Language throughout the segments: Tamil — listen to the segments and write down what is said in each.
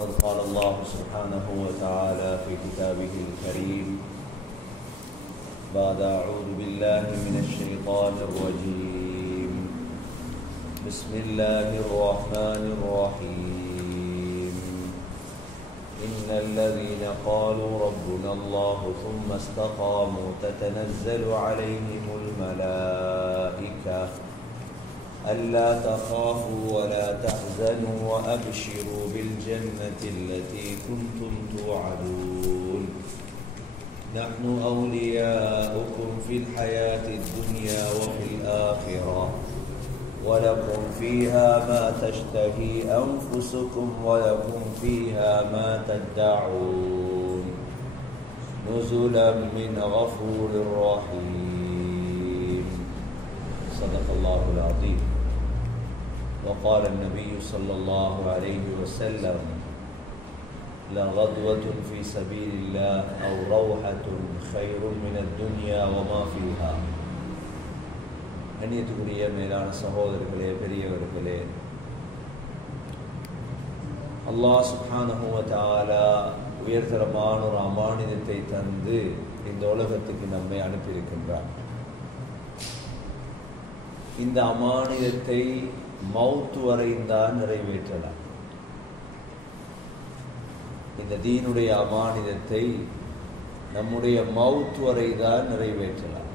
فقد قال الله سبحانه وتعالى في كتابه الكريم بعد أعوذ بالله من الشيطان الرجيم بسم الله الرحمن الرحيم إن الذين قالوا ربنا الله ثم استقاموا تتنزل عليهم الملائكة ألا تخافوا ولا تحزنوا وأبشروا بالجنة التي كنتم توعدون نحن أولياؤكم في الحياة الدنيا وفي الآخرة ولكم فيها ما تشتهي أنفسكم ولكم فيها ما تدعون نزلا من غفور رحيم صدق الله العظيم. وقال النبي صلى الله عليه وسلم لغدوة في سبيل الله أو روحة خير من الدنيا وما فيها. கண்ணியத்துக்குரிய மேலான சகோதரர்களே, பெரியவர்களே, அல்லாஹ் சுப்ஹானஹு வ தஆலா உயர்தரமான ஒரு அமானிதத்தை தந்து இந்த உலகத்துக்கு நம்மை அனுப்பியிருக்கின்றார். இந்த அமானிதத்தை மௌத்து வரைந்தான் நிறைவேற்றலாம். இந்த தீனுடைய அமானிதத்தை நம்முடைய மௌத்து வரைதான் நிறைவேற்றலாம்.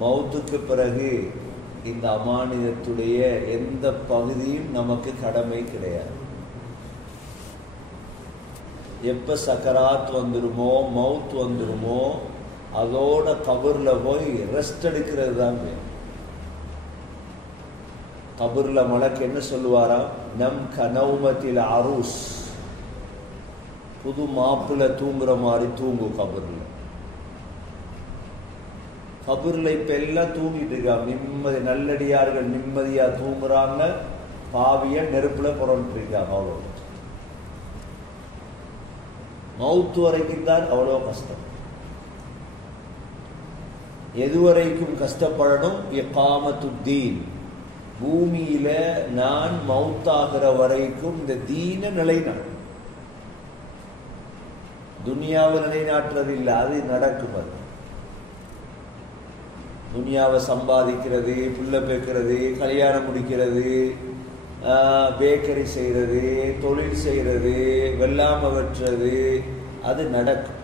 மௌத்துக்கு பிறகு இந்த அமானிதத்துடைய எந்த பகுதியும் நமக்கு கடமை கிடையாது. எப்ப சக்கராத் வந்துருமோ, மவுத் வந்துருமோ, அதோட கபர்ல போய் ரெஸ்ட் எடுக்கிறது தான் வேணும். கபர்ல மலக்கு என்ன சொல்லுவாரா? நம் கனவுமத்தில் அரூஸ், புது மாப்பிள்ள தூங்குற மாதிரி தூங்கு கபர்ல. கபர்ல இப்ப எல்லாம் தூங்கிட்டு இருக்காங்க. நிம்மதி, நல்லடியார்கள் நிம்மதியா தூங்குறாங்க, பாவிய நெருப்புல புறப்பட்டு இருக்காங்க. அவ்வளோ மௌத்து வரைக்கும் தான் அவ்வளோ கஷ்டம். எதுவரைக்கும் கஷ்டப்படணும்? இகாமத்துத்தீன், பூமியில நான் மௌத்தாகிற வரைக்கும் இந்த தீன நிலைநாட்டு. துனியாவை நிலைநாட்டுறது இல்லை, அது நடக்கும். அது துனியாவை சம்பாதிக்கிறது, புள்ள பேக்கிறது, கல்யாணம் முடிக்கிறது, பேக்கரி செய்கிறது, தொழில் செய்கிறது, வெள்ளாம வெட்டுறது, அது நடக்கும்.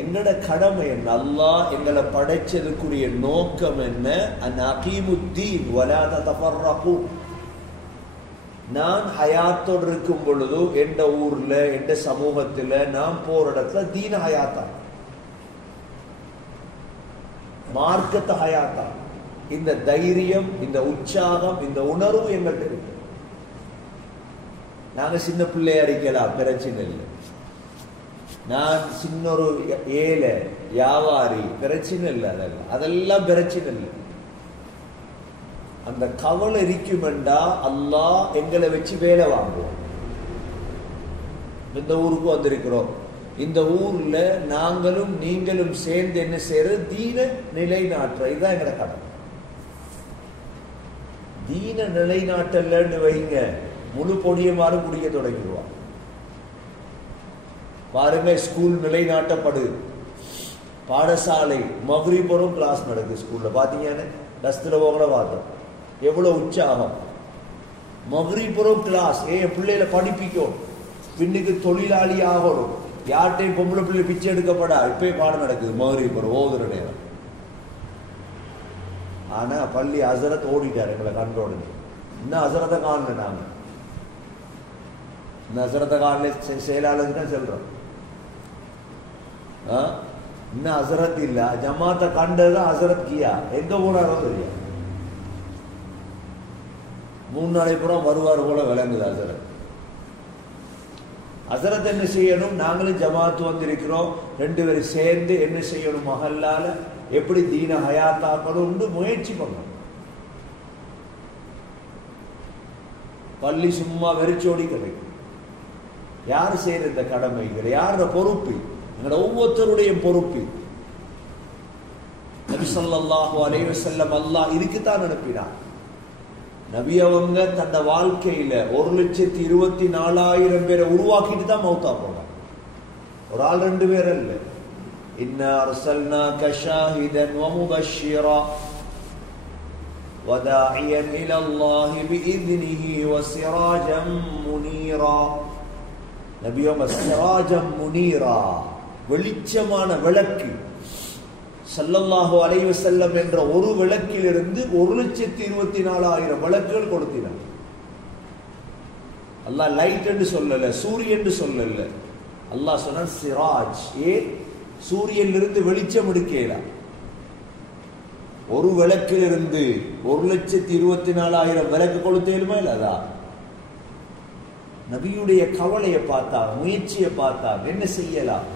எங்கட கடமை என்ன? அல்லாஹ் எங்களை படைச்சதுக்குரிய நோக்கம் என்ன? அன் அகீமுத்தீன் வலா தஃபர்ரகு. நான் ஹயாத்தோடு இருக்கும் பொழுது எந்த ஊர்ல, எந்த சமூகத்துல, நான் போற இடத்துல தீன ஹயாத்தா, மார்க்கத்தை ஹயாத்தா. இந்த தைரியம், இந்த உற்சாகம், இந்த உணர்வு எங்கள்கிட்ட இருக்கு. நாங்க சின்ன பிள்ளையா இருக்கலாம், பிரச்சனை இல்லை. நான் சின்ன ஒரு ஏழை வியாபாரி, பிரச்சனை இல்லை. அதெல்லாம் பிரச்சனை இல்லை. அந்த கவலை இருக்குமெண்டா அல்லாஹ் எங்களை வச்சு வேலை வாங்குவோம். இந்த ஊருக்கு வந்திருக்கிறோம், இந்த ஊர்ல நாங்களும் நீங்களும் சேர்ந்து என்ன செய்யறது? தீன நிலைநாட்டுற. இதுதான் எங்கட கடமை. தீன நிலைநாட்டலன்னு வைங்க, முழு பொடியமாறு குடிக்க தொடங்கிடுவான். பாருங்க, ஸ்கூல் நிலைநாட்டப்படுது, பாடசாலை மக்ரிபுரம் கிளாஸ் நடக்குது. ஸ்கூல்ல பாத்தீங்கன்னா டஸ்ட்ல போகல பார்த்தோம், எவ்வளவு உற்சாகம். மக்ரிபுரம் கிளாஸ், பிள்ளைகளை படிப்பிக்கும், பின்னுக்கு தொழிலாளி ஆகணும். யார்கிட்டையும் பொம்பளை பிள்ளை பிச்சை எடுக்கப்படா. இப்பயே பாடம் நடக்குது மக்ரிபுரம் ஓதுற நேரம். ஆனா பள்ளி அசரத் ஓடிட்டார் எங்களை கண்டோடு. இன்னும் அசரத்தை காணல. நாங்க இன்னும் அசரத்தை காணல, செயலாளர் தான் சொல்றோம். இன்னும் அசரத் இல்ல. ஜமாத்தை கண்டதுதான் அசரத் கியா. எங்க போனாரோ தெரியும். 3 நாளைக்கு புறம் வருவார் போல விளங்குது அசரத். அசரத் என்ன செய்யணும்? நாங்களும் ஜமாத்து வந்திருக்கிறோம், 2 பேரும் சேர்ந்து என்ன செய்யணும்? மஹல்லால எப்படி தீன ஹயாத்தாக்கணும் முயற்சி பண்ணணும். பள்ளி சும்மா வெறிச்சோடி கிடைக்கும். யார் செய்யற இந்த கடமைகள்? யாரோட பொறுப்பு? எங்களோட ஒவ்வொருத்தருடைய பொறுப்பு. நபி ஸல்லல்லாஹு அலைஹி வஸல்லம் அல்லாஹ் இதுக்குத்தான் அனுப்பினார். நபி அவங்க தந்த வாழ்க்கையில 1,24,000 பேரை உருவாக்கிட்டு தான் மௌத்தா போனாங்க. ஒரு ஆள் 2 பேர் அல்ல. இன்னா அர்சல்னாக ஷாஹிதன் வ முபஷ்ஷிரா வ தாஇயன் இலல்லாஹி பிஇذனிஹி வ சிராஜம் முனீரா. நபி அவங்க சிராஜம் முனீரா, வெளிச்சமான விளக்கு. ஸல்லல்லாஹு அலைஹி வஸல்லம் என்ற ஒரு விளக்கிலிருந்து 1,24,000 விளக்குகள் கொடுத்தினார். அல்லாஹ் லைட் என்று சொல்லல, சூரியன் என்று சொல்லல. அல்லாஹ் சொன்னான் சிராஜ். சூரியனிலிருந்து வெளிச்சம் எடுக்கலாம். ஒரு விளக்கிலிருந்து 1,24,000 விளக்கு கொடுத்தேலுமா இல்லதா? நபியுடைய கவலையை பார்த்தாங்க, முயற்சியை பார்த்தாங்க, என்ன செய்யலாம்.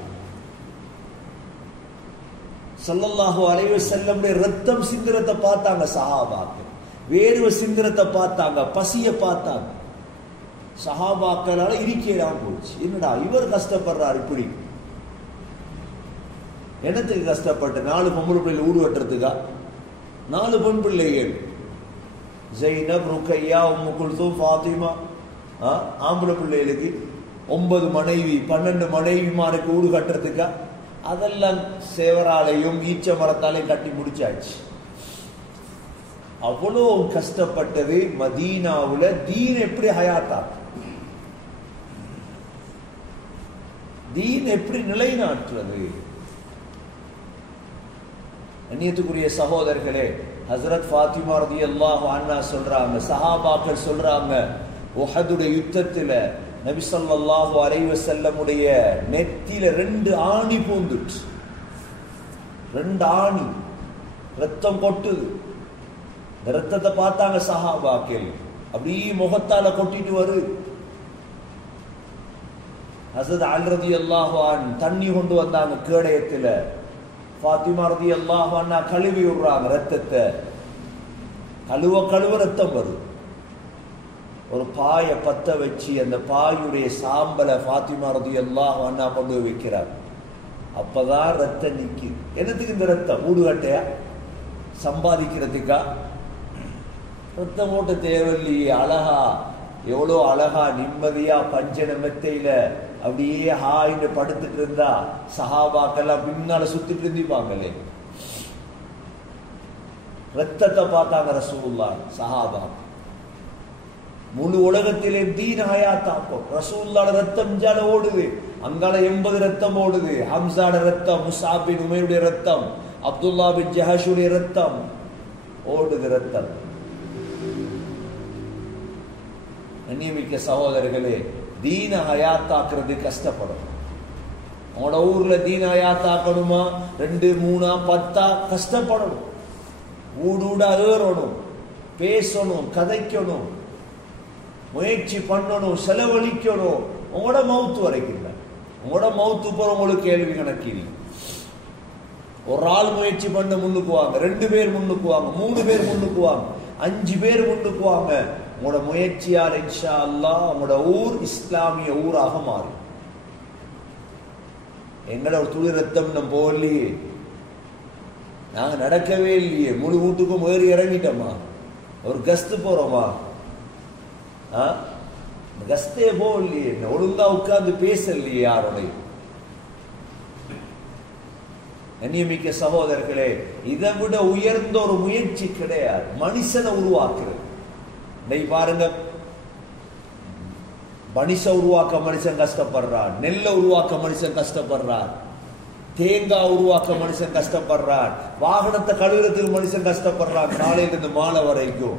ஸல்லல்லாஹு அலைஹி வஸல்லம் ரத்தம் சிந்திரத்தை பார்த்தாங்க சஹாபாக்கள், வேர்வை சிந்திரத்தை பார்த்தாங்க, பசியை பார்த்தாங்க. சஹாபாக்களால இருக்கேலாம் போச்சு. என்னடா இவர் கஷ்டப்படுறார், இப்படி என்னத்துக்கு கஷ்டப்பட்டு 4 பொம்பளை பிள்ளைகள் ஊடு கட்டுறதுக்கா? 4 பெண் பிள்ளைகள், ஜைனப், ருக்கையா, உம்மு குல்தூம், ஃபாத்திமா. ஆம்பளை பிள்ளைகளுக்கு 9 மனைவி, 12 மனைவிமாருக்கு ஊடு கட்டுறதுக்கா? அதெல்லாம் சேவராலையும் ஈச்ச மரத்தாலையும் கட்டி முடிச்சாச்சு. அவ்வளோ கஷ்டப்பட்டது. மதீனாவுல தீன் எப்படி ஹயாத்தா, தீன் எப்படி நிலைநாட்டுறது? அந்நியத்துக்குரிய சகோதரர்களே, ஹஸ்ரத் ஃபாத்திமா ரலியல்லாஹு அன்ஹா சொல்றாங்க, சஹாபாக்கள் சொல்றாங்க, உஹதுடைய யுத்தத்துல நபி ஸல்லல்லாஹு அலைஹி வஸல்லமுடைய நெத்தியில 2 ஆணி பூந்துச்சு. 2 ஆணி, ரத்தம் கொட்டுது. இந்த ரத்தத்தை பார்த்தாங்க சஹாபாக்கள், அப்படியே முகத்தால கொட்டிட்டு வருது. ஹஸரத் அலி ரலியல்லாஹு அன்ஹு தண்ணி கொண்டு வந்தாங்க கேடயத்துல. ஃபாத்திமா ரலியல்லாஹு அன்ஹா கழுவி விடுறாங்க ரத்தத்தை. கழுவ ரத்தம் வருது. ஒரு பாயை பத்த வச்சு அந்த பாயுடைய சாம்பலை ஃபாத்திமா ரலியல்லாஹு அன்ஹா கொண்டு வைக்கிறார். அப்பதான் ரத்தம் நிக்குது. என்னத்துக்கு இந்த ரத்தம்? ஊடுகட்டையா? சம்பாதிக்கிறதுக்கா? ரத்தம் ஓட்ட தேவையில்லையே. அழகா, எவ்வளோ அழகா நிம்மதியா பஞ்சன மெத்தையில அப்படியே ஹாயின்னு படுத்துட்டு இருந்தா சஹாபாக்கெல்லாம் பின்னால சுத்திட்டு இருந்திப்பாங்களே. ரத்தத்தை பார்த்தாங்க ரசூலுல்லாஹ். சஹாபா முழு உலகத்திலே தீன் ஹயாத்தாக்கும். ரசூலுல்லாஹ் ரத்தம் இஞ்சால ஓடுது, அங்கால 80 ரத்தம் ஓடுது. ஹம்சாட ரத்தம், முஸ்அப் பின் உமைருடைய ரத்தம், அப்துல்லா பின் ஜஹஷுடைய ரத்தம் ஓடுது. ரத்தம். அந்நியமிக்க சகோதரர்களே, தீன ஹயாத்தாக்குறது கஷ்டப்படும். உங்களோட ஊர்ல தீன ஹயாத்தாக்கணுமா 2, 3, 10 கஷ்டப்படணும். ஊடூடா ஏறணும், பேசணும், கதைக்கணும், முயற்சி பண்ணணும், செலவழிக்கணும். உங்களோட மவுத்து வரைக்கும். உங்களோட மவுத்து போற உங்களுக்கு கேள்வி கணக்கில். ஒரு ஆள் முயற்சி பண்ண முன்னுக்கு வாங்க, 2 பேர் முன்னுக்கு வாங்க, 3 பேர் முன்னுக்கு வாங்க, 5 பேர் முன்னுக்கு வாங்க. உங்களோட முயற்சியால் இன்ஷா அல்லாஹ் உங்களோட ஊர் இஸ்லாமிய ஊராக மாறும். எங்களோட ஒரு துளி ரத்தம் நம்ம போகலையே, நாங்க நடக்கவே இல்லையே, முழு வீட்டுக்கும் ஏறி இறங்கிட்டோமா, ஒரு கஸ்து போறோமா? கஸ்தே போகலையே, ஒழுங்கா உட்கார்ந்து பேசலையே யாரோடைய. கண்ணியமிக்க சகோதரர்களே, இதை விட உயர்ந்த ஒரு முயற்சி கிடையாது மனுஷனை உருவாக்குறது. பாருங்க, மனுஷ உருவாக்க மனுஷன் கஷ்டப்படுறான், நெல்லை உருவாக்க மனுஷன் கஷ்டப்படுறான், தேங்காய் உருவாக்க மனுஷன் கஷ்டப்படுறான், வாகனத்தை கழுவுறதுக்கு மனுஷன் கஷ்டப்படுறான், காலையில இருந்து மாலை வரைக்கும்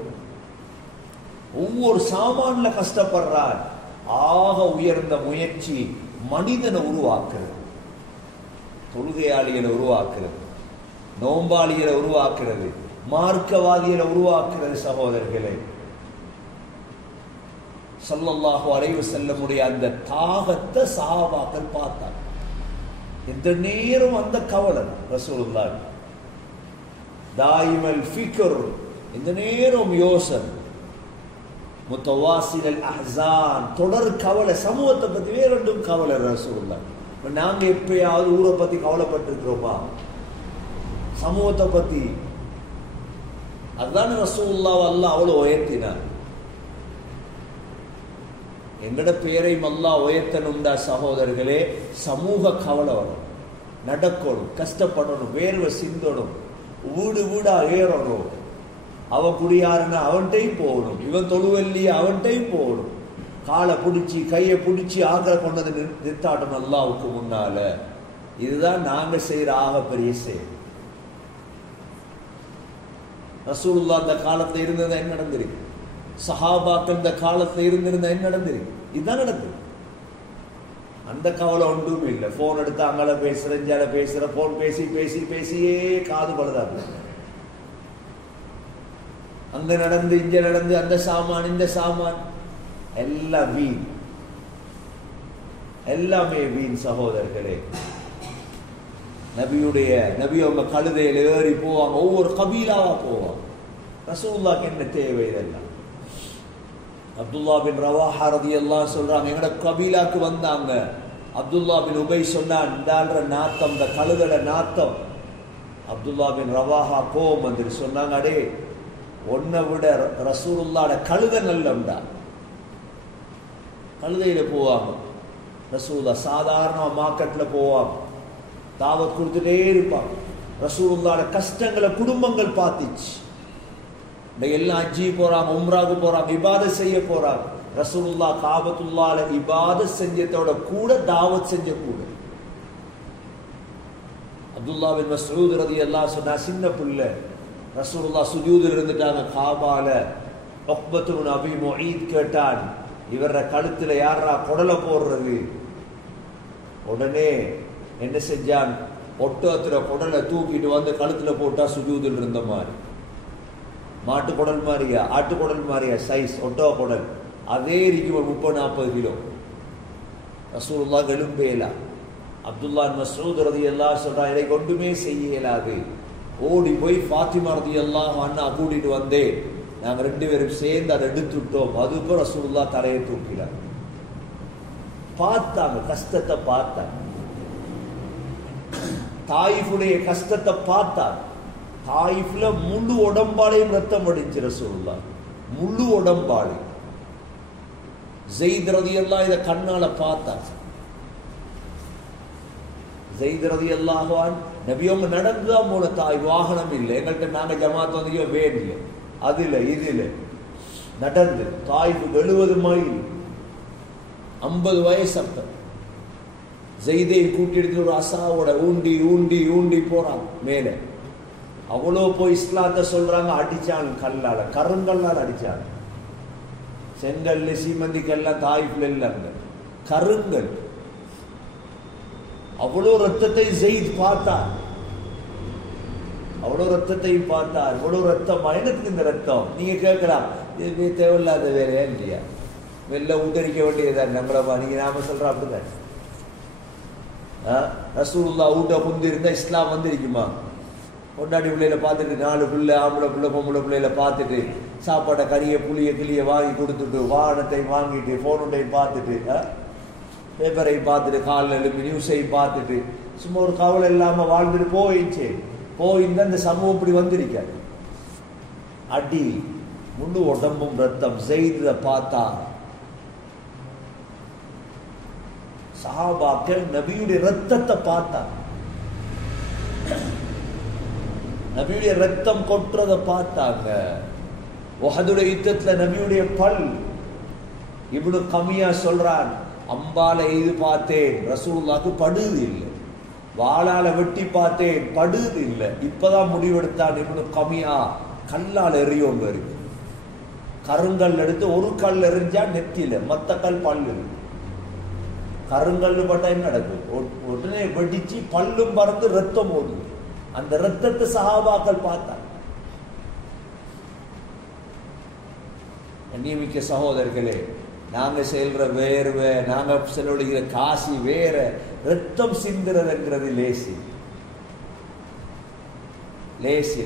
ஒவ்வொரு சாமான்ல கஷ்டப்படுறான். ஆக உயர்ந்த முயற்சி மனிதனை உருவாக்குறது, தொழுகையாளிகளை உருவாக்குறது, நோம்பாளிகளை உருவாக்குறது, மார்க்கவாதிகளை உருவாக்குறது. சகோதரர்களே, ஸல்லல்லாஹு அலைஹி வஸல்லமுடைய அந்த தாகத்தை சஹாபாக்கள் பார்த்தாங்க. இந்த நேரம் அந்த கவலை ரசூலுல்லாஹ் தாயிமல் ஃபிக்ர், இந்த நேரம் யோசனை, முத்தவாசில் அல் அஹ்ஸான், தொடர் கவலை, சமூகத்தை பத்தி வேறொன்றும் கவலை ரசூலுல்லாஹ். நாங்க எப்பயாவது ஊரை பத்தி கவலைப்பட்டிருக்கிறோமா? சமூகத்தை பத்தி அதுதான் ரசூலுல்லாஹ் அல்லாஹ் அவ்வளவு உயர்த்தினார். எங்கட பேரையும் அல்லாஹ் உயர்த்தணும்டா சகோதரர்களே, சமூக கவலை வரும், நடக்கணும், கஷ்டப்படணும், வேர்வை சிந்தணும், வீடு வீடா ஏறணும். அவன் குடியாருன்னா அவன்கிட்டையும் போகணும், இவன் தொழுவல்லி அவன்கிட்டையும் போகணும். காலை பிடிச்சி கையை பிடிச்சி ஆக்களை கொண்டது நிறுத்தாட்டணும் அல்லாவுக்கு முன்னால. இதுதான் நாங்க செய்யற ஆக பெரிய செயல். ரசூலுல்லாஹ் அந்த காலத்துல இருந்தது என்ன நடந்திருக்கு, சஹாபாக்கள் இந்த காலத்துல இருந்திருந்தா என்ன நடந்திருக்கு, இதுதான் நடந்தது. அந்த கவலை ஒன்றும் இல்லை. போன் எடுத்து அங்கால பேசுற இஞ்சால பேசுற, போன் பேசி பேசி பேசியே காது பழுதாங்க. அங்க நடந்து இங்க நடந்து, அந்த சாமான் இந்த சாமான் எல்லாம் வீண், எல்லாமே வீண் சகோதரர்களே. நபி அவங்க கழுதையில ஏறி போவாங்க, ஒவ்வொரு கபீலாவா போவாங்க. ரசூலுல்லாஹ்க்கு என்ன தேவை இதெல்லாம்? அப்துல்லா பின் ரவாஹா ரலியல்லாஹு சொல்றாங்க, எங்கட கபீலாக்கு வந்தாங்க. அப்துல்லா பின் உபை சொன்னான், இந்தான்ற நாத்தம், இந்த கழுதட நாத்தம். அப்துல்லா பின் ரவாஹா கோவம் வந்துட்டு சொன்னாங்க, அடே ஒன்னை விட ரசூலுல்லாஹ்ட கழுத நல்லம்டா. கழுதையில போவாங்க ரசூலுல்லாஹ், சாதாரண மார்க்கெட்ல போவாங்க, தாவத் கொடுத்துட்டே இருப்பாங்க. ரசூலுல்லாஹ்ட கஷ்டங்களை குடும்பங்கள் பார்த்துச்சு. எல்லாம் அஜ்ஜி போறாங்க, உம்ராவுக்கு போறாங்க, இபாதத் செய்ய போறாங்க. ரசூலுல்லாஹ் காபத்துல்லாஹ்ல இபாதத் செஞ்சதோட கூட தாவத் செஞ்ச கூட. அப்துல்லாஹ் பின் மஸ்ஊத் ரலியல்லாஹு சொன்னா, சின்ன பிள்ளை ரசூலுல்லாஹ் சுஜூதில் இருந்துட்டாங்க காபால. உக்பத்து பின் அபி முஈத் கேட்டான், இவர கழுத்துல யாரா குடலை போடுறது? உடனே என்ன செஞ்சான், ஒட்டகத்துல குடலை தூக்கிட்டு வந்து கழுத்துல போட்டா சுஜூதில் இருந்த மாதிரி. மாட்டு குடல் மாதிரியா, ஆட்டு குடல் மாதிரியா சைஸ் ஒட்டக குடல், அதே இருக்கும், 30-40 கிலோ. ரசூலுல்லாஹ் எலும்பேலா. அப்துல்லா மஸ்ஊத் ரலியல்லாஹு சொல்றா, இதை ஒன்றுமே செய்ய இயலாது. ஓடி போய் ஃபாத்திமா ரலியல்லாஹு அன்ஹா கூட்டிட்டு வந்தேன், நாங்க 2 பேரும் சேர்ந்து அதை எடுத்துட்டோம். அதுக்கு ரசூலுல்லாஹ் தலையை தூக்கினார். பார்த்தாங்க, கஷ்டத்தை பார்த்தாங்க, தாயிஃபுடைய கஷ்டத்தை பார்த்தாங்க. தாயிஃப்ல முழு உடம்பாளையும் ரத்தம் அடிச்சு ரசூலுல்லாஹ், முழு உடம்பாளை. ஸைத் ரலியல்லாஹு இத கண்ணால பார்த்தாங்க. ஸைத் ரலியல்லாஹு அன்ஹு நபி அவங்க நடந்துதான் போன, தாய் வாகனம் இல்லை, எங்கள்கிட்ட நாங்க ஜமாத் வந்தீங்க வேன் இல்லை, அது இல்லை இது இல்லை, நடந்து தாய்க்கு 70 மைல், 50 வயசு அர்த்தம். ஸைதை கூட்டி எடுத்து ஒரு அசாவோட ஊண்டி ஊண்டி ஊண்டி போறாங்க மேல. அவ்வளோ போய் இஸ்லாத்தை சொல்றாங்க. அடிச்சாங்க கல்லால, கருங்கல்லால் அடிச்சாங்க. செங்கல் சீமந்திக்கெல்லாம் தாய்ப்புல இல்லைங்க, கருங்கல். அவ்வளோ ரத்தத்தை ஸைத் பார்த்தார், அவ்வளோ ரத்தத்தையும் பார்த்தார். அவ்வளோ ரத்தம், எனக்கு இந்த ரத்தம் நீங்க கேட்கலாம், இது தேவையில்லாத வேலையா இல்லையா, வெளில உத்தரிக்க வேண்டியதான் நம்மள. நீங்க நாம சொல்ற அப்படிதான். ரசூலுல்லாஹ் ஊட்ட குந்தி இருந்தா இஸ்லாம் வந்திருக்குமா? கொண்டாடி பிள்ளையில பார்த்துட்டு, 4 பிள்ளை, ஆம்பளை பிள்ளை பொம்பளை பிள்ளையில பார்த்துட்டு, சாப்பாட்டை கறியை புளிய கிளிய வாங்கி கொடுத்துட்டு, வாகனத்தை வாங்கிட்டு, போனுண்டையும் பார்த்துட்டு, பேப்பரையும் பார்த்துட்டு, காலில் எழுப்பி நியூஸையும் பார்த்துட்டு, சும்மா ஒரு கவலை இல்லாம வாழ்ந்துட்டு போயிடுச்சு. போயிருந்தா இந்த சமூகம் இப்படி வந்திருக்க. அடி, முழு உடம்பும் ரத்தம். ஸைத பார்த்தா சஹாபாக்கள் நபியுடைய ரத்தத்தை பார்த்தா, நபியுடைய ரத்தம் கொட்டுறதை பார்த்தாங்க. உஹதுடைய யுத்தத்துல நபியுடைய பல். இப்னு கமியா சொல்றான், அம்பால எய்து பார்த்தேன், ரசூலுல்லாஹ்க்கு படுது இல்லை. வாளால வெட்டி பார்த்தேன், படுது இல்லை. இப்பதான் முடிவெடுத்தான் இப்னு கமியா, கல்லால் எறியோங்க இருக்கு. கருங்கல் எடுத்து ஒரு கல் எறிஞ்சா நெத்தியில, மத்த கல் பல்லு. கருங்கல் பட்டா என்ன நடக்கும்? உடனே வெடிச்சு பல்லும் பறந்து ரத்தம் ஓடுது. அந்த ரத்தத்தை சஹாபாக்கள் பார்த்தாங்க. நியமிக்க சகோதரர்களே, நாங்க செல்ற வேர்வை, நாங்க செலவழிக்கிற காசி வேற, ரத்தம் சிந்துறதுங்கிறது லேசி லேசி.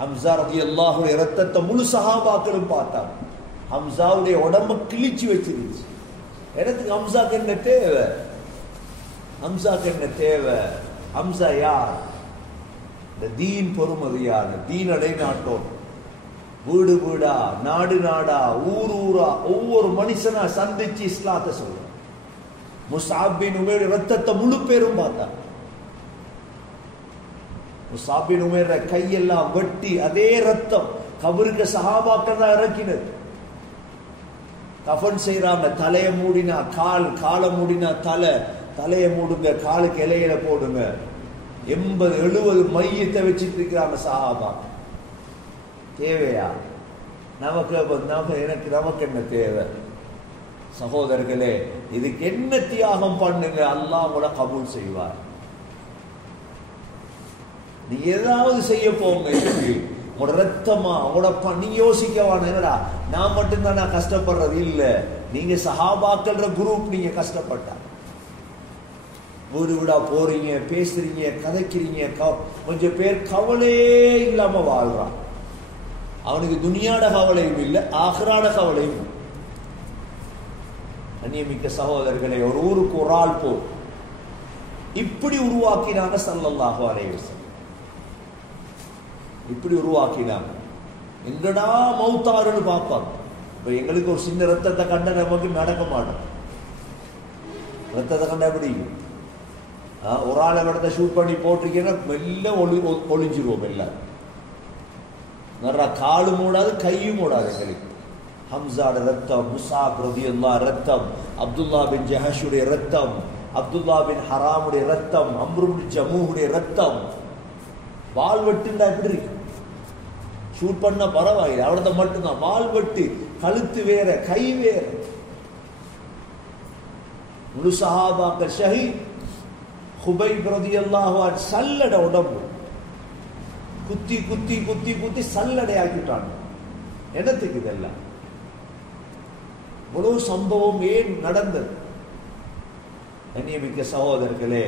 ஹம்சா ரலியல்லாஹு ரத்தத்தை முழு சஹாபாக்களும் பார்த்தாங்க. ஹம்சாவுடைய உடம்ப கிழிச்சு வச்சிருச்சு. எனக்கு ஹம்சாக்கு என்ன தேவை? ஹம்சாக்கு என்ன தேவை? ஹம்சா யார்? இந்த தீன் பொறுமதியான தீனடை நாட்டோம். வீடு வீடா, நாடு நாடா, ஊர் ஊரா, ஒவ்வொரு மனுஷனா சந்திச்சு இஸ்லாத்தை சொல்ற. முஸ்அப் பின் உமைர் ரத்தத்தை முழு பேரும் பார்த்தாங்க. முஸ்அப் பின் உமைர் கையெல்லாம் வெட்டி அதே ரத்தம் கபருக்கு சஹாபாக்கள் தான் இறக்கினது. கஃன் செய்யறாங்க, தலையை மூடினா கால், காலை மூடினா தலையை மூடுங்க, காலுக்கு இலையில போடுங்க. 80-70 மையத்தை வச்சுட்டு இருக்கிறாங்க சஹாபா. தேவையா? நமக்கு என்ன தேவை? சகோதரர்களே, இதுக்கு என்ன தியாகம் பண்ணுங்க, அல்லாஹ் உங்களை கபூல் செய்வார். நீ ஏதாவது செய்ய போங்க, உங்களோட ரத்தமா உங்களோட நீ யோசிக்கவான என்னடா நான் மட்டும்தான் நான் கஷ்டப்படுறது இல்ல. நீங்க சஹாபாக்கள்ற குரூப், நீங்க கஷ்டப்பட்டா வீடு வீடா போறீங்க, பேசுறீங்க, கதைக்கிறீங்க. கொஞ்சம் பேர் கவலையே இல்லாம வாழ்றான். அவனுக்கு துனியாட கவலையும் இல்லை, ஆഖിറാட கவலையும். அந்நியமிக்க சகோதரர்களே, ஒரு ஊருக்கு ஒரு ஆள் போ, இப்படி உருவாக்கினாங்க ஸல்லல்லாஹு அலைஹி வஸல்லம். இப்படி உருவாக்கினாங்க. எங்கடா மௌத்தாருன்னு பார்ப்பாங்க. இப்ப எங்களுக்கு ஒரு சின்ன ரத்தத்தை கண்ட நமக்கு நடக்க மாட்டோம். ரத்தத்தை கண்ட எப்படி ஒரு ஆளை இடத்த ஷூட் பண்ணி போட்டிருக்கீங்கன்னா மெல்ல ஒளிஞ்சிருவோம். எல்லாம் நிறைய காலு மூடாது, கையும் மூடாது. எங்களுக்கு ஹம்சாட ரத்தம், முஸாப் ரலியல்லாஹு ரத்தம், அப்துல்லா பின் ஜஹஷுடைய ரத்தம், அப்துல்லா பின் ஹராமுடைய ரத்தம், அம்ரு பின் ஜமூஹுடைய ரத்தம். வால்வெட்டுண்டா எப்படி இருக்கு? ஷூட் பண்ண பரவாயில்லை, அவரத மட்டும்தான். வால்வெட்டு, கழுத்து வேற, கை வேற. முழு சஹாபாக்கள் ஷஹீத். ஹுபைப் ரலியல்லாஹு அன்ஹு சல்லட உடம்பு, குத்தி குத்தி குத்தி குத்தி சல்லடை ஆக்கிட்டாங்க. என்னத்துக்கு இதெல்லாம்? இவ்வளவு சம்பவம் ஏன் நடந்தது? கண்ணியமிக்க சகோதரர்களே,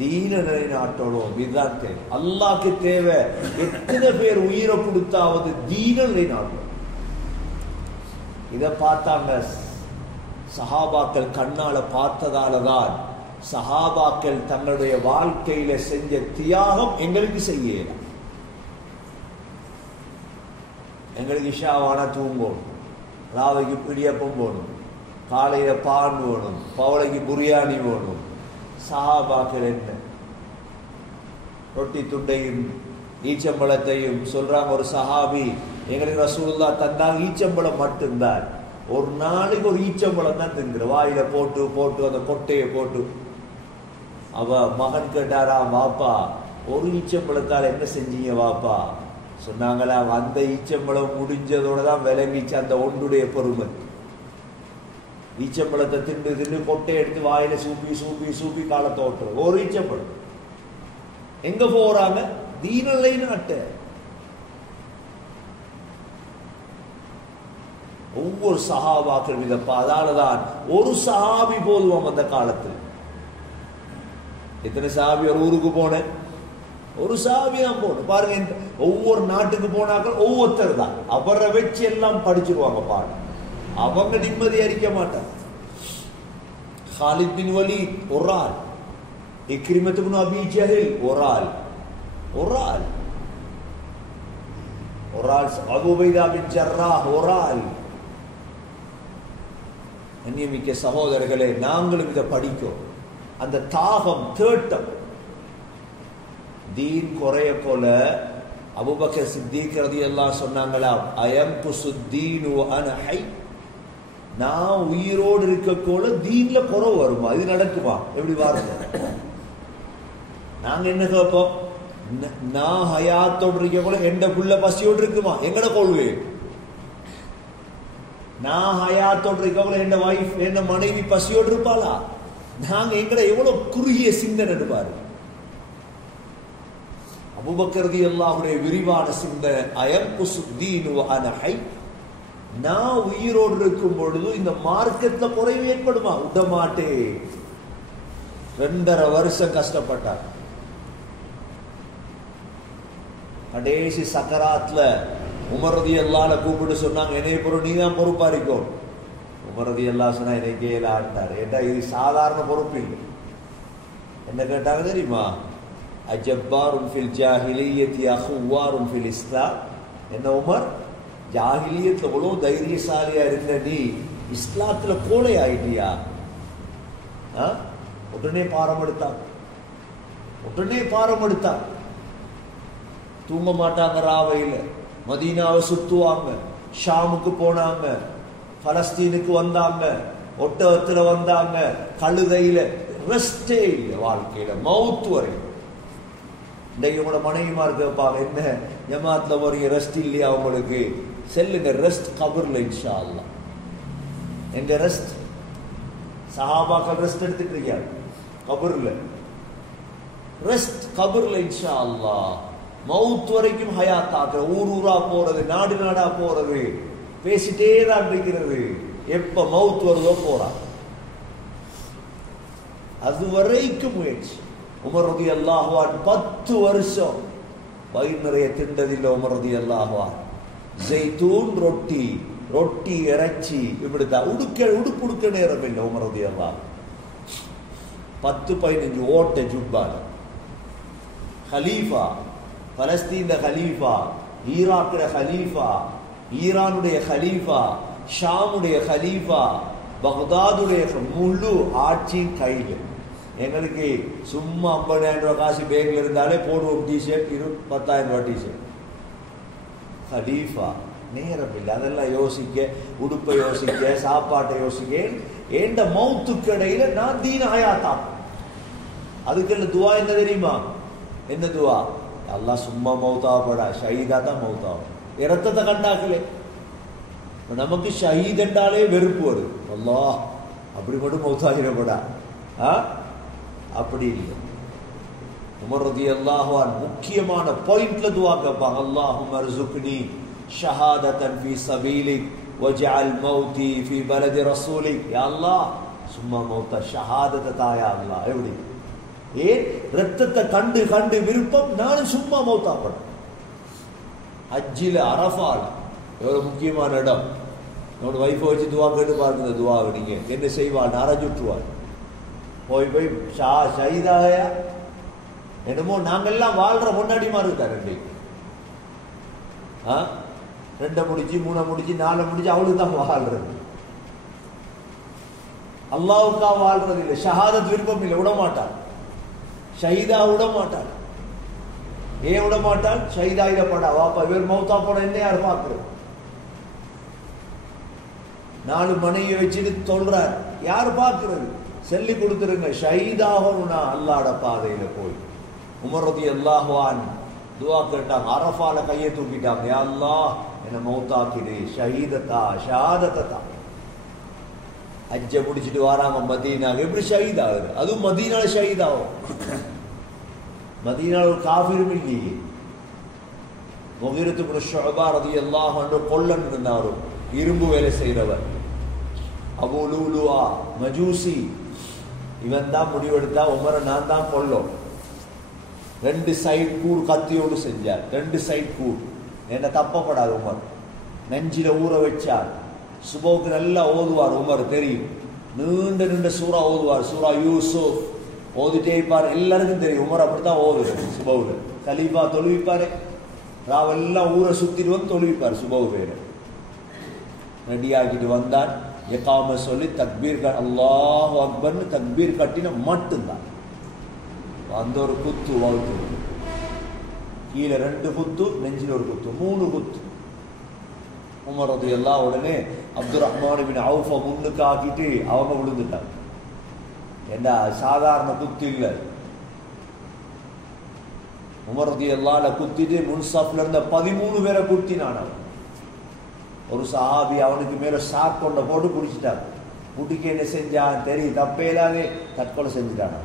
தீன நிலைநாட்டணும். இதுதான் தேவை. அல்லாஹ்க்கு தேவை. எத்தனை பேர் உயிரை கொடுத்தாவது தீன நிலைநாட்டணும். இதை பார்த்தாங்க சஹாபாக்கள், கண்ணால பார்த்ததாலதான் சஹாபாக்கள் தங்களுடைய வாழ்க்கையில செஞ்ச தியாகம் எங்களுக்கு செய்யலாம். எங்களுக்கு இஷாவான தூங்கணும், ராவைக்கு பிடியப்பம் போகணும், காலையில பான் வேணும், பவளைக்கு பிரியாணி வேணும். சஹாபாக்கள் என்ன ரொட்டி துண்டையும் ஈச்சம்பழத்தையும் சொல்றாங்க. ஒரு சஹாபி, எங்களுக்கு ரசூலுல்லாஹ் தந்தாங்க ஈச்சம்பழம் மட்டும்தான். ஒரு நாளைக்கு ஒரு ஈச்சம்பழம் தான் திங்கிற, வாயில போட்டு போட்டு அந்த கொட்டையை போட்டு. அவ மகன் கேட்டாரா, வாப்பா ஒரு ஈச்சம்பழத்தால் என்ன செஞ்சீங்க வாப்பா? சொன்னாங்களா, அந்த ஈச்சம்பழம் முடிஞ்சதோட தான் விளங்கிச்சு அந்த ஒன்றுடைய பொறுமை. ஈச்சம்பழத்தை திண்டு திண்டு கொட்டை எடுத்து வாயில சூப்பி சூப்பி சூப்பி காலத்தை ஓட்டுறது. ஒரு ஈச்சம்பழம் எங்க போறாங்க? தீனலை நாட்ட. ஒவ்வொரு சஹாபாக்கள் மிதப்பா. அதனாலதான் ஒரு சஹாபி போதுவாம் அந்த காலத்தில். எத்தனை சஹாபி ஒரு ஊருக்கு போன? ஒரு சஹாபி தான் போன. பாருங்க, ஒவ்வொரு நாட்டுக்கு போனாக்கள் ஒவ்வொருத்தர் தான். அவரை வச்சு எல்லாம் படிச்சிருவாங்க பாடம். அவங்க நிம்மதி அறிக்க மாட்டாங்க. காலித் பின் வலீத் ஒரு ஆள், இக்ரிமத் பின் அபீ ஜஹல் ஒரு ஆள், அபூ உபைதா பின் ஜர்ராஹ் ஒரு ஆள். கண்ணியமிக்க சகோதரர்களே, நாங்களும் இதை படிக்கும். அந்த தாகம், தேட்டம். தீன் குறைய போல அபூபக்கர் சித்தீக் ரலியல்லாஹு சொன்னாங்களா, அயம்குசு தீனு அன ஹை. நான் உயிரோடு இருக்கக்கூட தீன்ல குறை வருமா? இது நடக்குமா? எப்படி வாருங்க. நாங்க என்ன கேட்போம்? நான் ஹயாத்தோடு இருக்க கூட எந்த புள்ள பசியோடு இருக்குமா? எங்கட கொள்கை. நான் ஹயாத்தோடு இருக்க கூட என் வைஃப், என் மனைவி பசியோடு இருப்பாளா? நாங்க எங்கட எவ்வளவு குறுகிய சிந்தனை பாரு. அபூபக்கர் ரலியல்லாஹுடைய விரிவான சிந்தனை, அயம்குசு தீனு அன ஹை. நான் உயிரோடு இருக்கும் பொழுது இந்த மார்க்கெட்ல குறைவு ஏற்படுமா? விடமாட்டே. 2.5 வருஷம் கஷ்டப்பட்டார். கடைசி சக்கராத்ல உமர் ரலியல்லாஹு கூப்பிட்டு சொன்னாங்க, என்னைய பொறுப்பு நீ தான் பொறுப்பா இருக்கோ. உமர் ரலியல்லாஹு சொன்னா, என்னை கேளாட்டார். ஏட்டா இது சாதாரண பொறுப்பு இல்லை. என்ன கேட்டாங்க தெரியுமா? அஜப்பாரும் ஃபில் ஜாஹிலியத்தி அஹுவாரும் ஃபில் இஸ்லாம். என்ன உமர், ஜாஹிலியத்தில் எவ்வளோ தைரியசாலியா இருந்த நீ இஸ்லாத்துல கோலை ஆயிட்டியா? உடனே பாரம் எடுத்தாங்க. தூங்க மாட்டாங்க ராவையில், மதீனாவை சுத்துவாங்க, ஷாமுக்கு போனாங்க, பலஸ்தீனுக்கு வந்தாங்க, ஒட்டகத்துல வந்தாங்க, கழுதையில. ரெஸ்டே இல்லை வாழ்க்கையில, மவுத்து வரை. இன்றைக்கு உங்களோட மனைவிமார் கேட்பாங்க, என்ன ஜமாத்ல வரைய ரெஸ்ட் இல்லையா உங்களுக்கு? செல்லுங்க, ரெஸ்ட் கபர்ல இன்ஷா அல்லாஹ். எங்க ரெஸ்ட்? சஹாபாக்கள் ரெஸ்ட் எடுத்துக்கிறீங்க, கபர்ல ரெஸ்ட், கபர்ல இன்ஷா அல்லாஹ். மவுத் வரைக்கும் ஹயாத்தாக்குற, ஊரா போறது, நாடா போறது, பேசிட்டே தான் இருக்கிறது. எப்ப மவுத் வருதோ போறான், அது வரைக்கும் முயற்சி. உமர் ரலியல்லாஹு அன்ஹு 10 வருஷம் வயிறு நிறைய திண்டதில்லை. உமர் ரலியல்லாஹு அன்ஹு ஜெய்தூன் ரொட்டி இறைச்சி இப்படித்தான். உடுப்பு உடுக்க நேரம் இல்லை உமர் ரலியல்லாஹு. 10-15 ஓட்ட ஜுப்பால. ஹலீஃபா, பலஸ்தீன ஹலீஃபா, ஈராக்கிற ஹலீஃபா, ஈரானுடைய ஹலீஃபா, ஷாமுடைய ஹலீஃபா, பக்தாதுடைய முழு ஆட்சி கையில். எங்களுக்கு சும்மா 50,000 ரூபாய் காசு பேங்க்ல இருந்தாலே போடுவோம் டிஷர்ட், 10,000 ரூபாய் டிஷர்ட். ஹலீஃபா நேரம் இல்லை, அதெல்லாம் யோசிக்க, உடுப்பை யோசிக்க, சாப்பாட்டை யோசிக்க. ஏண்ட மவுத்துக்கு இடையில நான் தீன ஹயாத்தா. அதுக்கு துவா என்ன தெரியுமா? என்ன துவா? அல்லாஹ் சும்மா மௌத்தாவப்படா, ஷஹீதா தான் மௌத்தாவும். இரத்தத்தை கண்டாக்கலே. நமக்கு ஷஹீத் என்றாலே வெறுப்பு வரும். அல்லாஹ் அப்படி மட்டும் மௌத்தாகிடப்படா, அப்படி இல்லை. உமர் ரலியல்லாஹு அன்ஹு முக்கியமான பாயிண்ட்ல துஆ கேட்பாங்க. அல்லாஹும்ம அர்ஸுக்னி ஷஹாதத்தன் ஃபீ ஸபீலிக் வஜஅல் மௌதி ஃபீ பலதி ரசூலிக். யா அல்லாஹ் சும்மா மௌத்தா ஷஹாதத்தை தாயா அல்லாஹ். எப்படி? ரத்தத்தை கண்டு கண்டு விருப்பம், நானும் சும்மா மௌத்தாப்படும். ஹஜ்ஜில அரஃபால எவ்வளவு முக்கியமான இடம். என்னோட வைஃபை வச்சு துவா கேட்டு பாருங்க. துவா நீங்க என்ன செய்வாள்? நரஜுற்றுவாள். போய் ஷஹீதாகயா என்னமோ நாங்கெல்லாம் வாழ்ற முன்னாடிமா இருக்கா. 2 முடிச்சு 3 முடிச்சு 4 முடிச்சு அவளுக்கு தான் வாழ்றது. அல்லாவுக்கா வாழ்றது இல்லை. ஷஹாதத் விருப்பம் இல்லை, விடமாட்டாள். ஷஹீதா விட மாட்டாள். ஏன் விட மாட்டாள்? ஷஹீதாயிடப்படா வாப்பா, இவர் மௌத்தா போட என்ன யார் பார்க்கிறது? 4 மனைவியை வச்சுட்டு சொல்றார், யார் பார்க்கிறது? சொல்லி கொடுத்துருங்க, ஷஹீதாகணும்னா அல்லாஹ்ட பாதையில போய். உமர் ரலியல்லாஹு அன்ஹு துஆ கேட்டாங்க. அரஃபால கையை தூக்கிட்டாங்க. யா அல்லாஹ் என்ன மௌத்தாக்கிடு, ஷஹாதத்தா. ஹஜ்ஜ முடிச்சுட்டு வராங்க மதீனா. எப்படி ஷஹீத் ஆகுது? அதுவும் மதீனால ஷஹீத் ஆகும். மதீனால ஒரு காஃபிரும் இல்லையே. முகீரத்து இப்னு ஷுஅபா ரலியல்லாஹு அன்ஹு கொல்லன் இருந்தாரு, இரும்பு வேலை செய்கிறவர். அபூ லூலுஆ மஜூசி, இவன் தான் முடிவெடுத்தா உமரை நான் தான் கொல்லும். 2 சைட் கூர் கத்தியோடு செஞ்சார். 2 சைட் கூர். என்ன தப்பப்படாது. உமர் நெஞ்சில ஊற வச்சார். சுபவுக்கு நல்லா ஓதுவார் உமர், தெரியும். நீண்ட சூறா ஓதுவார். சூறா யூசுப் ஓதிட்டே இருப்பார். எல்லாருக்கும் தெரியும் உமர் அப்படித்தான் ஓதுறது. சுபவுல கலீஃபா தொழுவிப்பாரு. ராவெல்லாம் ஊரை சுத்திட்டு வந்து தொழுவிப்பார். சுபவு பேரு ரெடி ஆகிட்டு வந்தான். எகாம சொல்லி தக்பீர், அல்லாஹு அக்பர்னு தக்பீர் கட்டின மட்டும்தான். அந்த ஒரு குத்து வாழ்த்து, கீழே 2 குத்து, நெஞ்சில் ஒரு குத்து, 3 குத்து. உமர் ரலியல்லாஹு உடனே அப்துர் ரஹ்மான் பின் அவுஃப முன்னுக்கு ஆக்கிட்டு அவங்க விழுந்துட்டாங்க. ஏண்டா சாதாரண குத்து இல்லை. உமர் ரலியல்லாஹு குத்திட்டு முன்சாப்ல இருந்த 13 பேரை குத்தினான். ஒரு சஹாபி அவனுக்கு மேல சாக் கொண்ட போட்டு குடிச்சிட்டாங்க. குட்டிக்கு என்ன செஞ்சான் தெரியும், தப்பேலாதே தற்கொலை செஞ்சுட்டான்.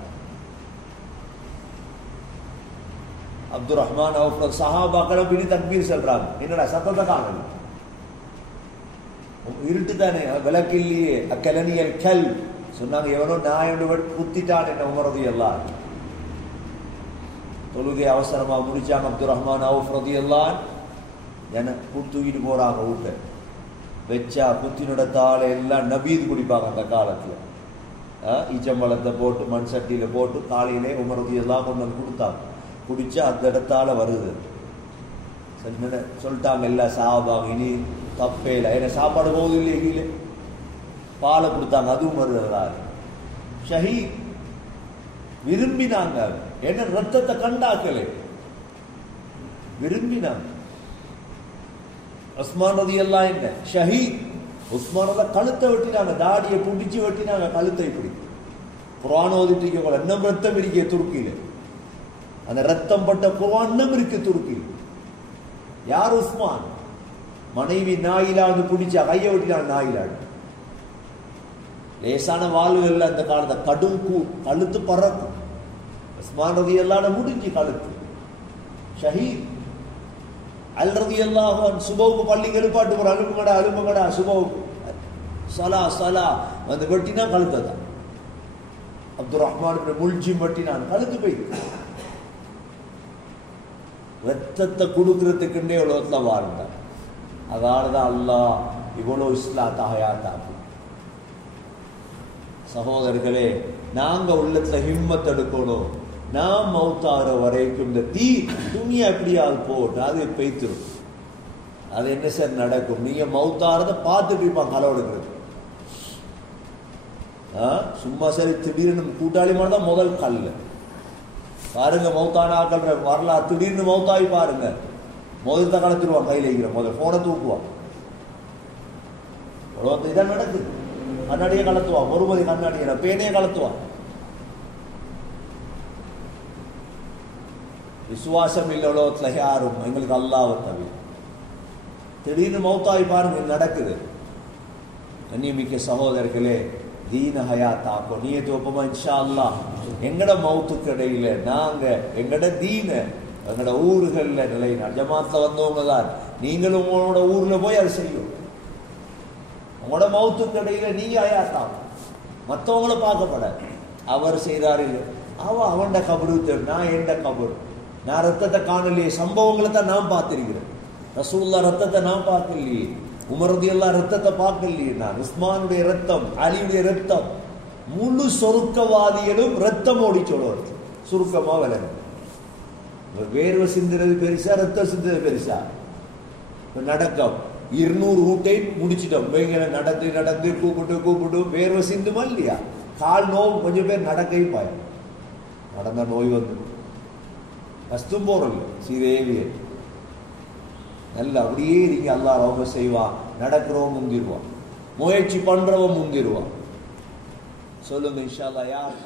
அப்துர் ரஹ்மான் அவுஃப் சஹாபாக்களை பிடி தக்பீர் சொல்றாங்க. என்னடா சத்தத்தை காணல, இருட்டு தானே, விளக்கு இல்லையே. அக்கலனியல் கல் சொன்னாங்க, எவனோ நாயோடு குத்திட்டான் என்ன உமர் ரலியல்லாஹு அன்ஹு. தொழுகை அவசரமா முடிச்சாங்க. அப்துர் ரஹ்மான் அவுஃப் ரலியல்லாஹு அன்ஹு தூக்கிட்டு போறாங்க. வீட்டை வச்சா குத்தினுடத்தால எல்லாம் நபீது குடிப்பாங்க அந்த காலத்துல. ஈச்சம்பழத்தை போட்டு மண் சட்டியில போட்டு காலையிலே உமர் ரலியல்லாஹு அன்ஹு கொண்டு வந்து கொடுத்தாங்க. குடிச்சா அந்த இடத்தால வருது. சொல்லிட்டாங்க எல்லா சாபாங்க, இனி தப்பே இல்லை. ஏன்னா சாப்பாடு போகுது இல்லையே, கீழே பாலை கொடுத்தாங்க, அதுவும் வருது. ஷஹீத் விரும்பினாங்க, என்ன ரத்தத்தை கண்டாக்கலே விரும்பினாங்க. உஸ்மான் ரலியல்லாஹு அன்ஹு ஷஹீத். உஸ்மான் கழுத்தை வெட்டினாங்க, தாடியை புடிச்சு வெட்டினாங்க, கழுத்தை இப்படி. குர்ஆன் ஓதிட்டு இருக்க இன்னும் ரத்தம் இருக்க துருக்கியில, அந்த ரத்தம் பட்ட குர்ஆன் இன்னும் இருக்கு துருக்கியில். யார்? உஸ்மான். மனைவி நாயிலாண்டு பிடிச்சா, கையை வெட்டினாங்க நாயிலாண்டு. லேசான வாழ்வுகள் அந்த காலத்தை கடும் கழுத்து பறக்கும். உஸ்மான் ரலியல்லாஹு முடிஞ்சு கழுத்து. ஷஹீத். அல் ரலியல்லாஹு அன்ஹு சுபஹுக்கு பள்ளிக்கு எழுப்பாட்டு போற, அலும்புங்கடா சுபஹுக்கு சலா சலா வந்து வெட்டினா கழுத்தை தான். அப்துல் ரஹ்மான் இப்னு முல்ஜிம் வெட்டினான், கழுத்து போய். ரத்தத்தை கொடுக்கறதுக்குன்னே உலகத்துல வாழ்ந்தார். அதனாலதான் அல்லாஹ் இவ்வளோ இஸ்லாத்தை ஹயாத்தாக்கு. சகோதரர்களே, நாங்க உள்ளத்துல ஹிம்மத் எடுக்கணும். நாம் மௌத்தாகிற வரைக்கும் இந்த தீ துணியா எப்படியாவது போட்டு அது பெய்த்துரும். அது என்ன சார் நடக்கும்? நீங்க மௌத்தாகிறத பார்த்துட்டு இருப்பான் களை எடுக்கிறது. சும்மா சரி திடீர்னு கூட்டாளி தான் முதல் கல் பாருங்க. மௌத்தான ஆக்கள் வரலாறு திடீர்னு மௌத்தாகி பாருங்க, முதல் கலத்துருவான், கையில் வைக்கிற முதல் போனை தூக்குவான். இதான் நடக்குது. கண்ணாடியை கலத்துவான், ஒருமதி கண்ணாடியை பேனையை கலத்துவான். விசுவாசம் இல்லை உலகத்துல யாரும், எங்களுக்கு அல்லாஹ்வை தவிர. திடீர்னு மௌத்தாகி பாருங்க, நடக்குது. கண்ணியமிக்க சகோதரர்களே, தீன ஹயாத்தாக்கும் நீயத்து ஒப்பமா இன்ஷா அல்லாஹ். எங்கட மௌத்துக்கு இடையில நாங்க எங்கட தீன எங்கட ஊர்கள்ல நிலைநாடு. ஜமாத்துல வந்தவங்க தான் நீங்களும் உங்களோட ஊர்ல போய் அதை செய்யும். உங்களோட மௌத்துக்கு இடையில நீங்க ஹயாத்தாக்கும், மற்றவங்களை பார்க்கப்பட. அவர் செய்கிறாரு, அவன் கபரு தெரியும், நான் எந்த கபரு. நான் ரத்தத்தை காணலையே, சம்பவங்களை தான் நான் பார்த்திருக்கிறேன். ரசூலுல்லாஹ் ரத்தத்தை நான் பார்க்கலையே, உமர் ரலியல்லாஹு ரத்தத்தை பார்க்கலையே. நான் உஸ்மானுடைய ரத்தம், அலியுடைய ரத்தம், முழு சொருக்கவாதிகளும் ரத்தம் ஓடி சொல்லுவது சுருக்கமா விளங்கு. வேர்வை சிந்துறது பெருசா, ரத்தம் சிந்துறது பெருசா? நடக்கம் 200 ஊட்டை முடிச்சிட்டோம். நடந்து நடந்து கூப்பிட்டு வேர்வை சிந்துமா இல்லையா? கால் நோவு, கொஞ்சம் பேர் நடக்கையும் பாயும். நடந்த நோய் வந்து கஷ்டம் போறல சீதேவிய நல்ல அப்படியே நீங்க அல்லாஹ் ரொம்ப செய்வான். நடக்கிறவன் முந்திருவான், முயற்சி பண்றவன் முந்திருவான். சொல்லுங்க இன்ஷா அல்லாஹ். யார்